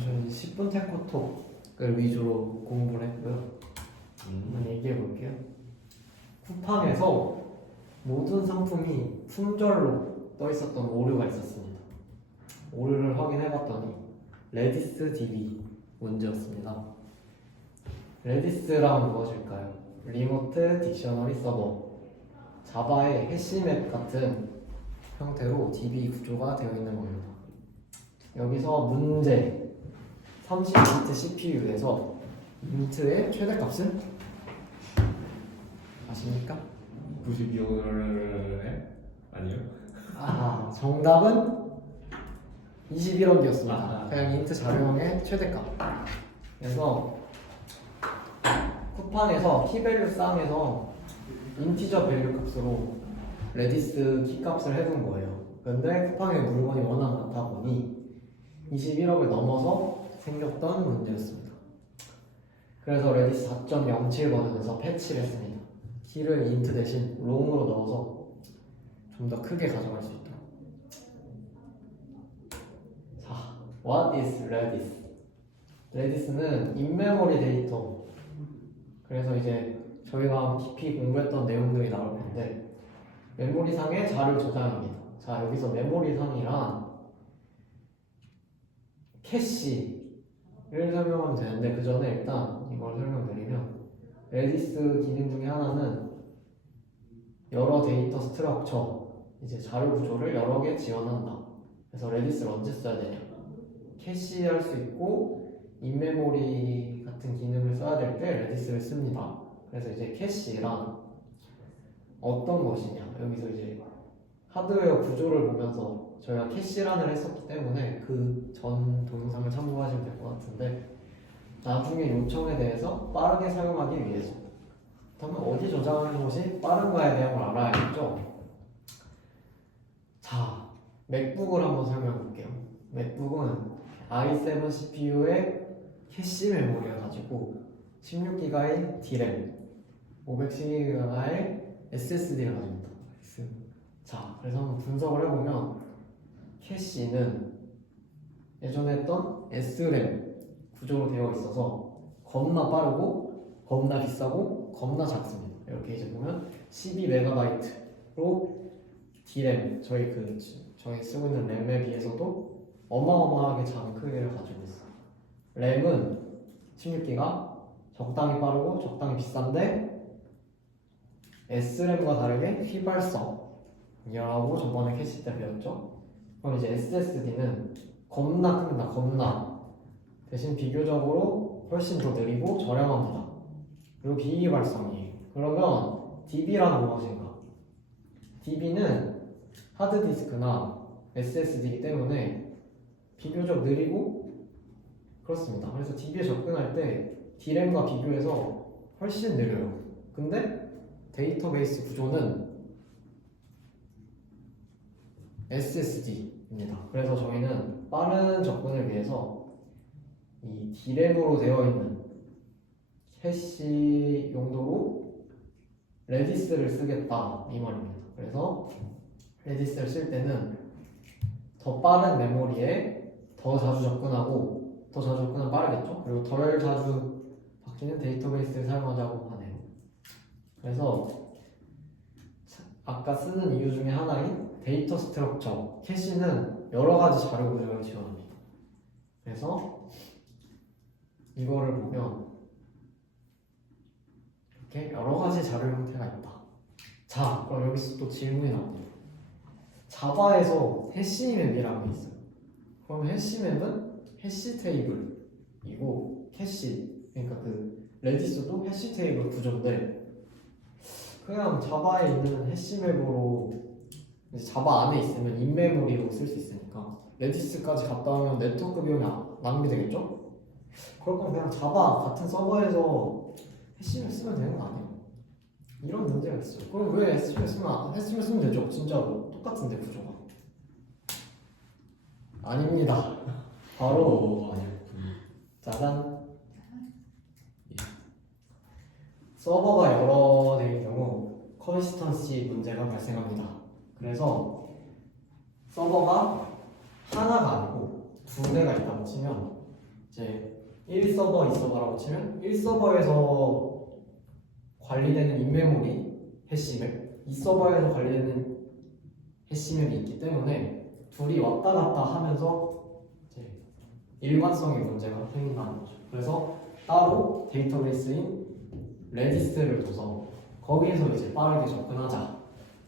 저는 10분 테크톡을 위주로 공부를 했고요. 한번 얘기해 볼게요. 쿠팡에서 모든 상품이 품절로 떠 있었던 오류가 있었습니다. 오류를 확인해 봤더니 레디스 DB 문제였습니다. 레디스란 무엇일까요? 리모트 딕셔너리 서버, 자바의 해시맵 같은 형태로 DB 구조가 되어 있는 겁니다. 여기서 문제 30비트 CPU에서 인트의 최대값은 아십니까? 92원을 아니요? 아, 정답은 21억이었습니다. 아. 그냥 인트 자료형의 최대값. 그래서 쿠팡에서 키밸류 쌍에서 인티저 밸류 값으로 레디스 키값을 해둔 거예요. 근데 쿠팡에 물건이 워낙 많다 보니 21억을 넘어서 생겼던 문제였습니다. 그래서 레디스 4.07 버전에서 패치를 했습니다. 키를 인트 대신 롱으로 넣어서 좀 더 크게 가져갈 수 있도록. 자, what is Redis? 레디스는 인메모리 데이터. 그래서 이제 저희가 깊이 공부했던 내용들이 나올 텐데, 메모리상의 자료 저장입니다. 자, 여기서 메모리상이란 캐시를 설명하면 되는데, 그 전에 일단 이걸 설명드리면, 레디스 기능 중에 하나는 여러 데이터 스트럭처, 이제 자료 구조를 여러 개 지원한다. 그래서 레디스를 언제 써야 되냐? 캐시할 수 있고 인메모리 같은 기능을 써야 될 때 레디스를 씁니다. 그래서 이제 캐시란 어떤 것이냐? 여기서 이제 하드웨어 구조를 보면서 저희가 캐시란을 했었기 때문에 그 전 동영상을 참고하시면 될 것 같은데, 나중에 요청에 대해서 빠르게 사용하기 위해서, 그러면 어디 저장하는 것이 빠른가에 대한 걸 알아야겠죠? 자, 맥북을 한번 설명해 볼게요. 맥북은 i7 CPU의 캐시 메모리를 가지고 16기가의 D램, 512기가의 SSD를 가집니다. 자, 그래서 한번 분석을 해보면 캐시는 예전에 했던 SRAM 구조로 되어 있어서 겁나 빠르고 겁나 비싸고 겁나 작습니다. 이렇게 이제 보면 12MB로 D램, 저희 쓰고 있는 램에 비해서도 어마어마하게 작은 크기를 가지고 있어요. 램은 16기가 적당히 빠르고 적당히 비싼데, SRAM과 다르게 휘발성이라고 저번에 캐시 때 배웠죠. 그럼 이제 SSD는 겁나 큽니다. 겁나. 대신 비교적으로 훨씬 더 느리고 저렴합니다. 그리고 비휘발성이에요. 그러면 DB란 무엇인가? DB는 하드디스크나 SSD이기 때문에 비교적 느리고 그렇습니다. 그래서 DB에 접근할 때 D램과 비교해서 훨씬 느려요. 근데 데이터베이스 구조는 SSD입니다. 그래서 저희는 빠른 접근을 위해서 이 D램으로 되어 있는 캐시 용도로 레디스를 쓰겠다, 이 말입니다. 그래서 레디스를 쓸 때는 더 빠른 메모리에 더 자주 접근하고, 더 자주 접근하면 빠르겠죠? 그리고 덜 자주 바뀌는 데이터베이스를 사용하자고 하네요. 그래서 아까 쓰는 이유 중에 하나인 데이터 스트럭처, 캐시는 여러 가지 자료 구조를 지원합니다. 그래서 이거를 보면 이렇게 여러 가지 자료 형태가 있다. 자, 그럼 여기서 또 질문이 나옵니다. 자바에서 해시맵이라는 게 있어요. 그럼 해시맵은 해시 테이블이고, 캐시, 그러니까 그 레디스도 해시 테이블 구조인데, 그냥 자바에 있는 해시맵으로 자바 안에 있으면 인메모리로 쓸 수 있으니까 레디스까지 갔다 오면 네트워크 비용이 낭비되겠죠? 그럴 거면 그냥 자바 같은 서버에서 해시맵 쓰면 되는 거 아니에요? 이런 문제가 있어요. 그럼 왜 해시맵 쓰면 되죠? 진짜로 똑같은데 구조가. 아닙니다. 바로 짜잔, 서버가 여러 대일 경우 컨시스턴시 문제가 발생합니다. 그래서 서버가 하나가 아니고 두 대가 있다고 치면 이제 1서버, 2서버라고 치면 1서버에서 관리되는 인메모리 해시맥, 2서버에서 관리되는 해시맥이 있기 때문에 둘이 왔다 갔다 하면서 이제 일관성의 문제가 생긴다는 거죠. 그래서 따로 데이터베이스인 레디스를 둬서 거기에서 이제 빠르게 접근하자,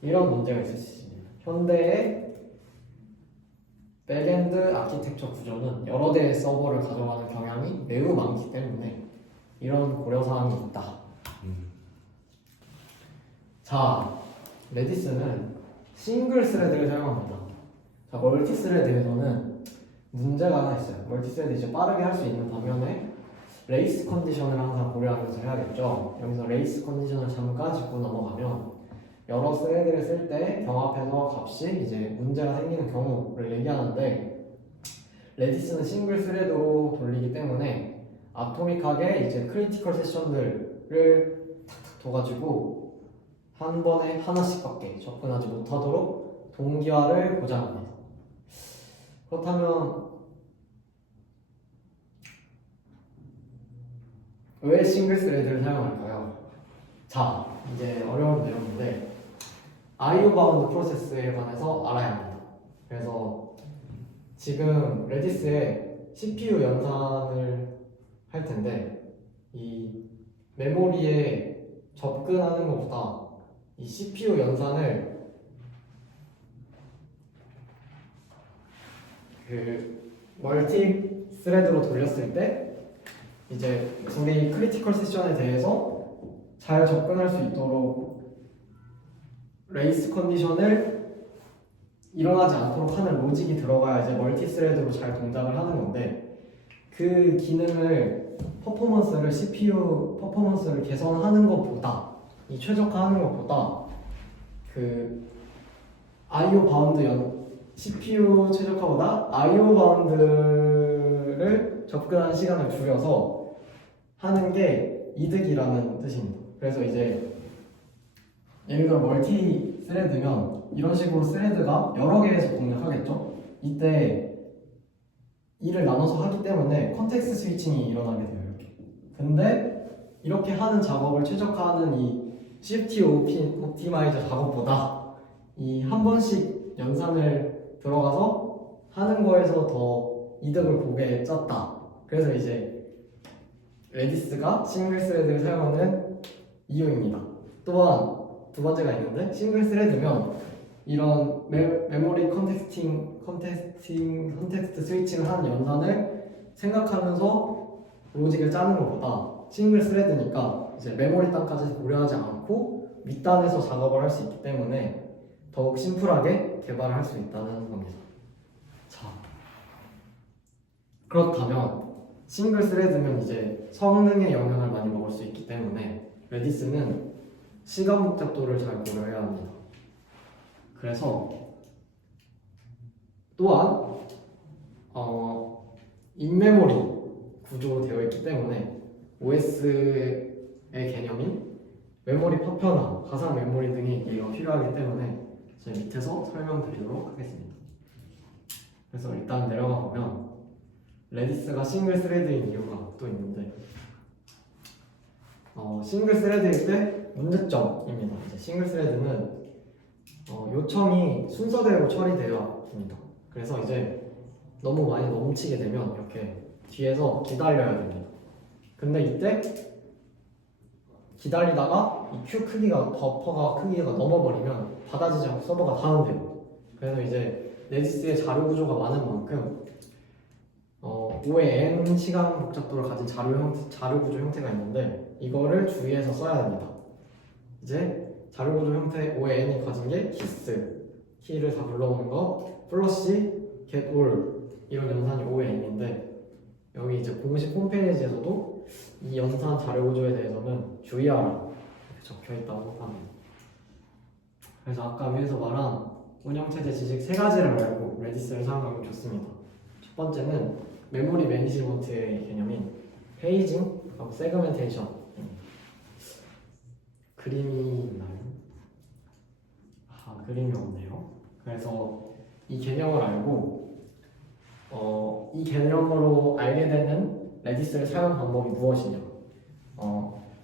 이런 문제가 있을 수 있습니다. 현대의 백엔드 아키텍처 구조는 여러 대의 서버를 가져가는 경향이 매우 많기 때문에 이런 고려사항이 있다. 자, 레디스는 싱글 스레드를 사용합니다. 자, 멀티스레드에서는 문제가 하나 있어요. 멀티스레드 이제 빠르게 할 수 있는 반면에 레이스 컨디션을 항상 고려하면서 해야겠죠. 여기서 레이스 컨디션을 잠깐 짚고 넘어가면 여러 스레드를 쓸 때 경합해서 값이 이제 문제가 생기는 경우를 얘기하는데, 레디스는 싱글 스레드로 돌리기 때문에 아토믹하게 이제 크리티컬 세션들을 탁탁 둬가지고 한 번에 하나씩밖에 접근하지 못하도록 동기화를 보장합니다. 그렇다면 왜 싱글 스레드를 사용할까요? 자, 이제 어려운 내용인데 IO 바운드 프로세스에 관해서 알아야 합니다. 그래서 지금 레디스에 CPU 연산을 할 텐데 이 메모리에 접근하는 것보다 이 CPU 연산을 그 멀티 스레드로 돌렸을 때 이제 둘이 크리티컬 세션에 대해서 잘 접근할 수 있도록 레이스 컨디션을 일어나지 않도록 하는 로직이 들어가야 이제 멀티 스레드로 잘 동작을 하는 건데, 그 기능을 CPU 퍼포먼스를 개선하는 것보다, 이 최적화하는 것보다 그 IO 바운드 CPU 최적화보다 IO 바운드를 접근하는 시간을 줄여서 하는 게 이득이라는 뜻입니다. 그래서 이제 예를 들어 멀티 스레드면 이런 식으로 스레드가 여러 개에서 동작하겠죠. 이때 일을 나눠서 하기 때문에 컨텍스트 스위칭이 일어나게 돼요. 이렇게. 근데 이렇게 하는 작업을 최적화하는 이 CFT 옵티마이저 작업보다 이 한 번씩 연산을 들어가서 하는 거에서 더 이득을 보게 짰다. 그래서 이제 레디스가 싱글 스레드를 사용하는 이유입니다. 또한 두 번째가 있는데, 싱글 스레드면 이런 메모리 컨텍스트 스위칭을 하는 연산을 생각하면서 로직을 짜는 것보다 싱글 스레드니까 이제 메모리 단까지 고려하지 않고 밑단에서 작업을 할 수 있기 때문에 더욱 심플하게 개발을 할 수 있다는 겁니다. 자, 그렇다면 싱글 스레드면 이제 성능에 영향을 많이 먹을 수 있기 때문에 레디스는 시간 복잡도를 잘 고려해야 합니다. 그래서 또한 인메모리 구조로 되어 있기 때문에 OS의 개념인 메모리 파편화, 가상 메모리 등이 이해가 필요하기 때문에 제가 밑에서 설명드리도록 하겠습니다. 그래서 일단 내려가 보면 레디스가 싱글 스레드인 이유가 또 있는데, 싱글 스레드일 때 문제점입니다. 이제 싱글 스레드는 요청이 순서대로 처리되어야 됩니다. 그래서 이제 너무 많이 넘치게 되면 이렇게 뒤에서 기다려야 됩니다. 근데 이때 기다리다가 이 큐 크기가, 버퍼가 크기가 넘어버리면 받아지지 않고 서버가 다운돼요. 그래서 이제 레디스의 자료 구조가 많은 만큼 O의 n 시간 복잡도를 가진 자료 구조 형태가 있는데, 이거를 주의해서 써야 됩니다. 이제 자료 구조 형태 O의 n이 가진 게 키를 다 불러오는 거, 플러시, get all 이런 연산이 O의 n인데, 여기 이제 공식 홈페이지에서도 이 연산 자료 구조에 대해서는 주의하라 이렇게 적혀 있다고 합니다. 그래서 아까 위에서 말한 운영체제 지식 세 가지를 알고 레디스를 사용하면 좋습니다. 첫 번째는 메모리 매니지먼트의 개념인 페이징, 세그멘테이션. 그림이 있나요? 그림이 없네요. 그래서 이 개념을 알고 이 개념으로 알게 되는 레디스를 사용 방법이 무엇이냐?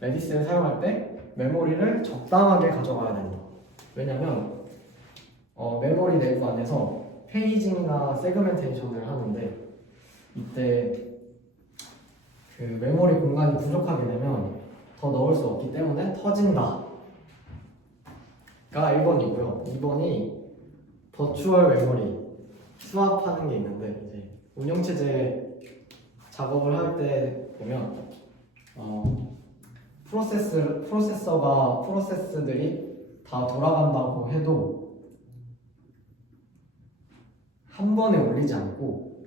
레디스를 사용할 때 메모리를 적당하게 가져가야 된다. 왜냐면 메모리 내부 안에서 페이징이나 세그멘테이션을 하는데 이때 그 메모리 공간이 부족하게 되면 더 넣을 수 없기 때문에 터진다 가 1번이고요. 2번이 버추얼 메모리 스왑하는 게 있는데 이제 운영체제 작업을 할 때 보면 프로세스들이 다 돌아간다고 해도 한 번에 올리지 않고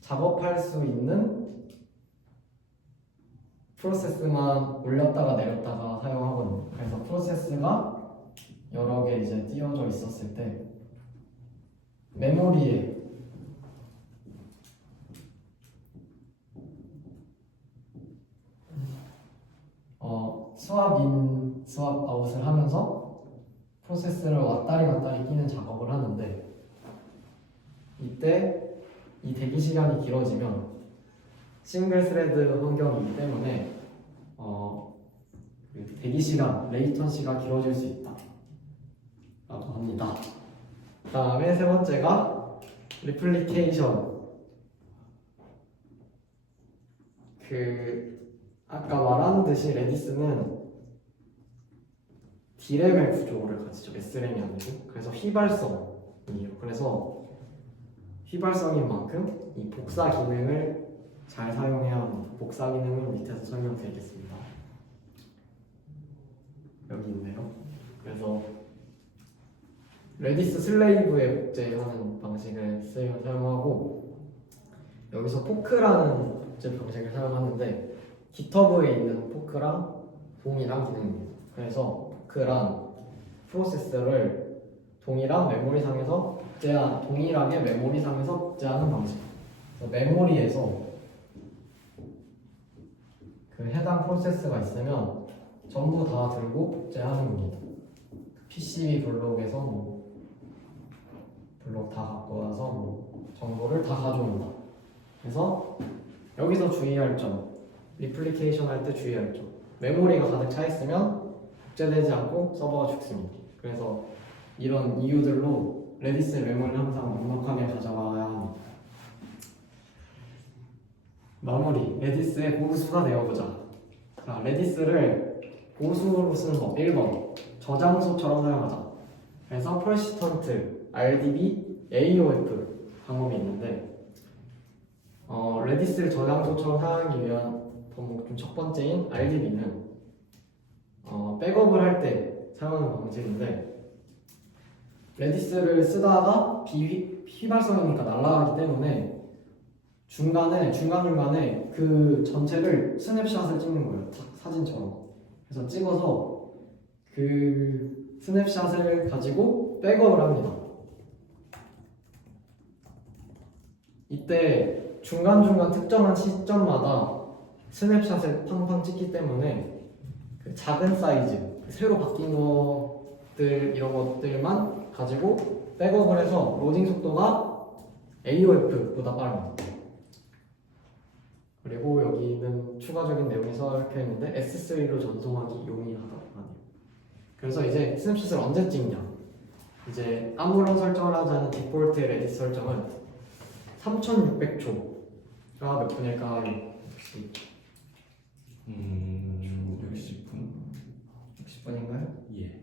작업할 수 있는 프로세스만 올렸다가 내렸다가 사용하거든요. 그래서 프로세스가 여러 개 이제 띄워져 있었을 때 메모리에 스왑 인, 스왑 아웃을 하면서 프로세스를 왔다리 갔다리 끼는 작업을 하는데 이때 이 대기 시간이 길어지면 싱글 스레드 환경이기 때문에 대기 시간, 레이턴시가 길어질 수 있다 라고 합니다. 그 다음에 세 번째가 리플리케이션. 아까 말한 듯이 레디스는 D램의 구조를 가지죠. S램이 아니고. 그래서 휘발성이에요. 그래서 휘발성인 만큼 이 복사 기능을 잘 사용해야 합니다. 복사 기능은 밑에서 설명드리겠습니다. 여기 있네요. 그래서 레디스 슬레이브에 복제하는 방식을 사용하고 여기서 포크라는 복제 방식을 사용하는데 깃허브에 있는 포크랑 동일한 기능입니다. 그래서 포크란 프로세스를 동일하게 메모리상에서 복제하는 방식. 메모리에서 그 해당 프로세스가 있으면 전부 다 들고 복제하는 겁니다. PCB 블록에서 블록 다 갖고 와서 정보를 다 가져온다. 그래서 여기서 주의할 점, 리플리케이션 할 때 주의할 점. 메모리가 가득 차 있으면 복제되지 않고 서버가 죽습니다. 그래서 이런 이유들로 레디스 메모리를 항상 넉넉하게 가져가야 합니다. 마무리, 레디스의 고수가 되어보자. 자, 레디스를 고수로 쓰는 법 1번 저장소처럼 사용하자. 그래서 persistent, RDB, AOF 방법이 있는데 레디스를 저장소처럼 사용하기 위한 방법 중 첫 번째인 RDB는 백업을 할 때 사용하는 방식인데 레디스를 쓰다가 비휘발성이니까 날아가기 때문에 중간중간에 그 전체를 스냅샷을 찍는 거예요. 사진처럼. 그래서 찍어서 그 스냅샷을 가지고 백업을 합니다. 이때 중간중간 특정한 시점마다 스냅샷을 팡팡 찍기 때문에 그 작은 사이즈, 새로 바뀐 것들 이런 것들만 가지고 백업을 해서 로딩 속도가 AOF보다 빠릅니다. 그리고 여기는 추가적인 내용이 적혀 있는데 S3로 전송하기 용이하다. 그래서 이제 스냅샷을 언제 찍냐? 이제 아무런 설정을 하지 않은 디폴트 레디스 설정은 3600초가 몇 분일까요? 혹시 60분? 60분인가요? 예.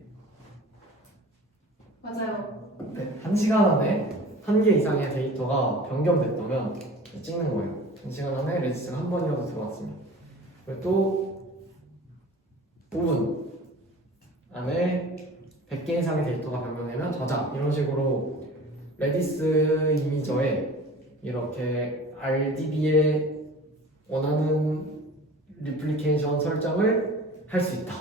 맞아요. 네, 1시간 안에 1개 이상의 데이터가 변경됐다면 찍는 거예요. 1시간 안에 레지스가 한 번이라도 들어왔습니다. 그리고 또 5분 안에 100개 이상의 데이터가 변경되면 저장. 이런 식으로 레디스 이미저에 이렇게 RDB에 원하는 리플리케이션 설정을 할 수 있다.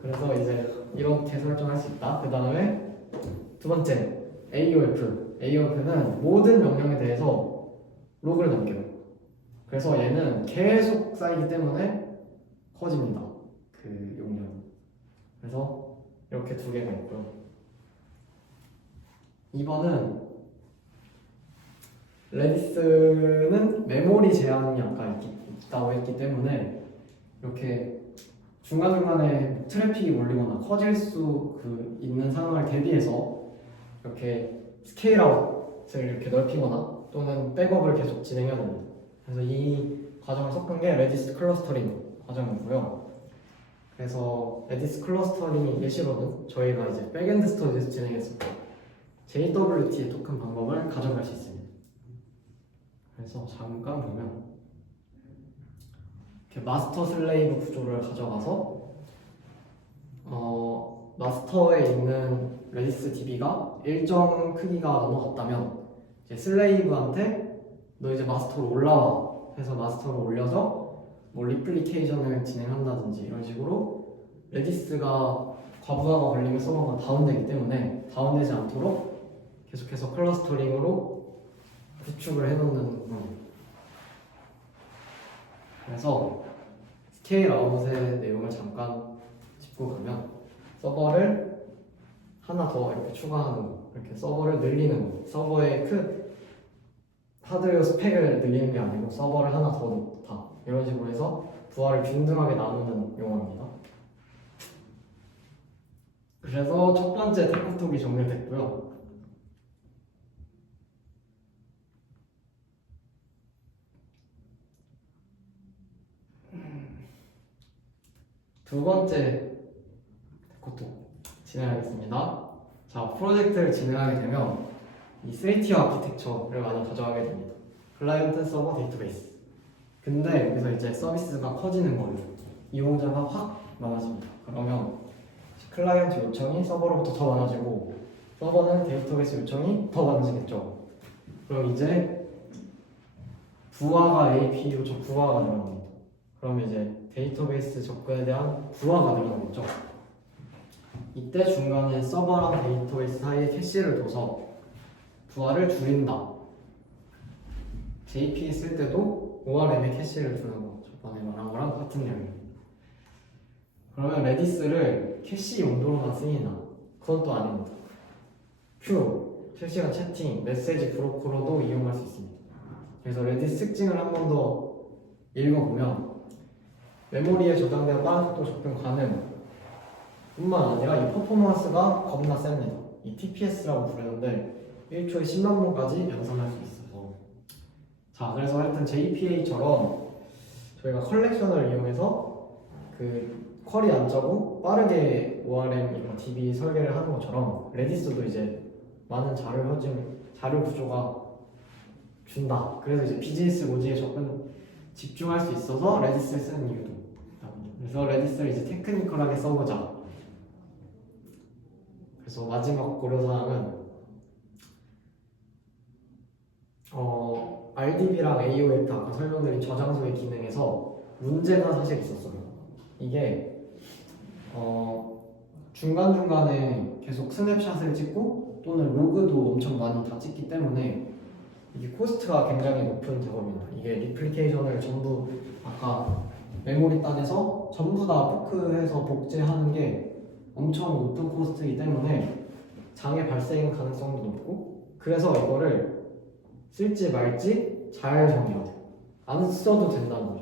그래서 이제 이렇게 설정할 수 있다. 그 다음에 두 번째 AOF. AOF는 모든 명령에 대해서 로그를 남겨요. 그래서 얘는 계속 쌓이기 때문에 커집니다. 그 용량. 그래서 이렇게 두 개가 있고요. 2번은 레디스는 메모리 제한이 아까 있다고 했기 때문에 이렇게 중간중간에 트래픽이 몰리거나 커질 수 있는 상황을 대비해서 이렇게 스케일아웃을 이렇게 넓히거나 또는 백업을 계속 진행해야 됩니다. 그래서 이 과정을 섞은 게 레디스 클러스터링 과정이고요. 그래서 레디스 클러스터링 예시로는 저희가 이제 백엔드 스터디에서 진행했을 때 JWT 토큰 방법을 가져갈 수 있습니다. 그래서 잠깐 보면 이렇게 마스터 슬레이브 구조를 가져가서 마스터에 있는 레디스 DB가 일정 크기가 넘어갔다면 이제 슬레이브한테 너 이제 마스터로 올라와 해서 마스터로 올려서 뭐 리플리케이션을 진행한다든지 이런 식으로 레디스가 과부하가 걸리면 서버가 다운되기 때문에 다운되지 않도록 계속해서 클러스터링으로 구축을 해놓는 겁니다. 그래서 스케일 아웃의 내용을 잠깐 짚고 가면 서버를 하나 더 이렇게 추가하는 거, 이렇게 서버를 늘리는 거, 서버의 하드웨어 스펙을 늘리는 게 아니고 서버를 하나 더 넣다 이런 식으로 해서 부하를 균등하게 나누는 용어입니다. 그래서 첫 번째 테크톡이 정리됐고요. 두 번째 테크톡 진행하겠습니다. 자, 프로젝트를 진행하게 되면 이 3티어 아키텍처를 많이 가져가게 됩니다. 클라이언트, 서버, 데이터베이스. 근데 여기서 이제 서비스가 커지는 거예요. 이용자가 확 많아집니다. 그러면 클라이언트 요청이 서버로부터 더 많아지고 서버는 데이터베이스 요청이 더 많아지겠죠. 그럼 이제 부하가 API 요청 부하가 늘어납니다. 그럼 이제 데이터베이스 접근에 대한 부하가 늘어나겠죠. 이때 중간에 서버랑 데이터베이스 사이에 캐시를 둬서 부하를 줄인다. JP 쓸 때도 ORM에 캐시를 두는 거 저번에 말한 거랑 같은 내용입니다. 그러면 레디스를 캐시 용도로만 쓰이나? 그건 또 아닙니다. 큐, 실시간 채팅, 메시지 브로커로도 이용할 수 있습니다. 그래서 레디스 특징을 한 번 더 읽어보면 메모리에 저장된 빠른 속도 접근 가능 뿐만 아니라 이 퍼포먼스가 겁나 셉니다. 이 TPS라고 부르는데 1초에 10만 번까지 양산할 수 있어서 자, 그래서 하여튼 JPA처럼 저희가 컬렉션을 이용해서 쿼리 안 짜고 빠르게 ORM, DB 설계를 하는 것처럼 레디스도 이제 많은 자료 구조가 준다. 그래서 이제 비즈니스 로직에 집중할 수 있어서 레디스를 쓰는 이유도 있답니다. 그래서 레디스를 이제 테크니컬하게 써보자. 그래서 마지막 고려사항은 RDB랑 AOF 아까 설명드린 저장소의 기능에서 문제가 사실 있었어요. 이게 중간중간에 계속 스냅샷을 찍고 또는 로그도 엄청 많이 다 찍기 때문에 이게 코스트가 굉장히 높은 작업입니다. 이게 리플리케이션을 전부 아까 메모리 단에서 전부 다 포크해서 복제하는 게 엄청 높은 코스트이기 때문에 장애 발생 가능성도 높고 그래서 이거를 쓸지 말지 잘 정해야 돼요. 안 써도 된다는 거죠.